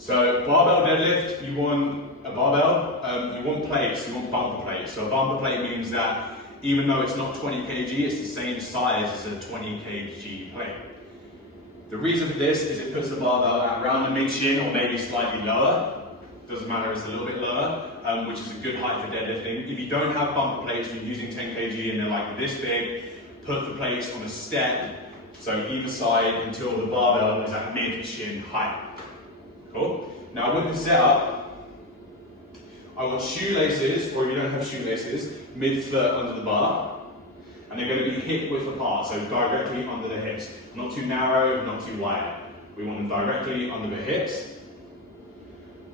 So barbell deadlift, you want a barbell, you want plates, you want bumper plates. So a bumper plate means that even though it's not 20 kg, it's the same size as a 20 kg plate. The reason for this is it puts the barbell at around the mid shin or maybe slightly lower. Doesn't matter, it's a little bit lower, which is a good height for deadlifting. If you don't have bumper plates, you're using 10 kg and they're like this big, put the plates on a step, so either side until the barbell is at mid shin height. Cool? Now with the setup, I want shoelaces, or if you don't have shoelaces, mid-foot under the bar, and they're going to be hip width apart, so directly under the hips. Not too narrow, not too wide. We want them directly under the hips.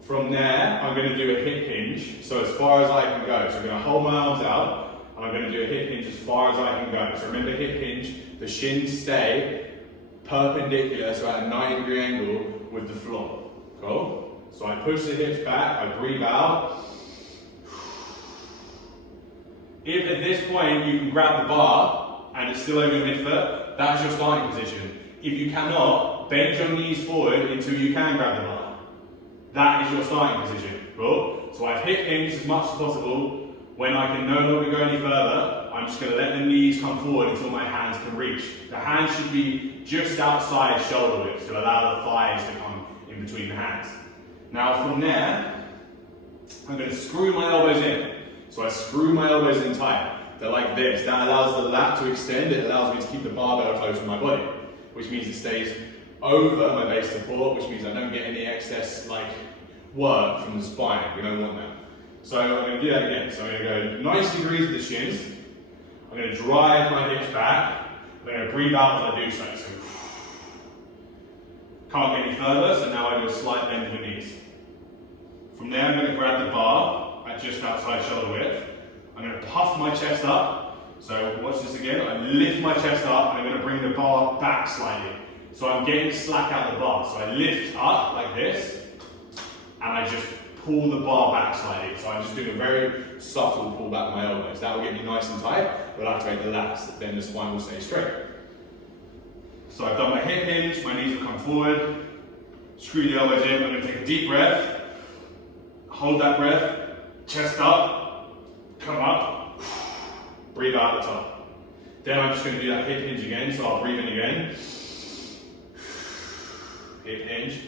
From there, I'm going to do a hip hinge, so as far as I can go. So I'm going to hold my arms out, and I'm going to do a hip hinge as far as I can go. So remember hip hinge, the shins stay perpendicular, so at a 90-degree angle with the floor. Cool? So I push the hips back, I breathe out. If at this point you can grab the bar and it's still over your midfoot, that's your starting position. If you cannot, bend your knees forward until you can grab the bar. That is your starting position. Cool? So I've hip hinged as much as possible. When I can no longer go any further, I'm just going to let the knees come forward until my hands can reach. The hands should be just outside shoulder width to allow the thighs to come in between the hands. Now from there, I'm going to screw my elbows in. So I screw my elbows in tight. They're like this. That allows the lat to extend. It allows me to keep the barbell close to my body, which means it stays over my base support, which means I don't get any excess work from the spine. We don't want that. So I'm going to do that again. So I'm going to go 90 degrees with the shins. I'm going to drive my hips back. I'm going to breathe out as I do so. Can't get any further, so now I do a slight bend of the knees. From there, I'm going to grab the bar at just outside shoulder width. I'm going to puff my chest up. So watch this again. I lift my chest up and I'm going to bring the bar back slightly. So I'm getting slack out the bar. So I lift up like this and I just pull the bar back slightly. So I'm just doing a very subtle pull back with my elbows. That will get me nice and tight, but I'll activate the lats, then the spine will stay straight. So I've done my hip hinge, my knees will come forward, screw the elbows in. I'm going to take a deep breath, hold that breath, chest up, come up, breathe out at the top. Then I'm just going to do that hip hinge again, so I'll breathe in again, hip hinge.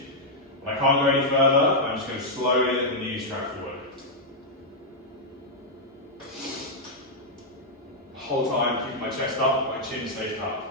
When I can't go any further, I'm just going to slowly let the knees track forward. Whole time, keeping my chest up, my chin stays up.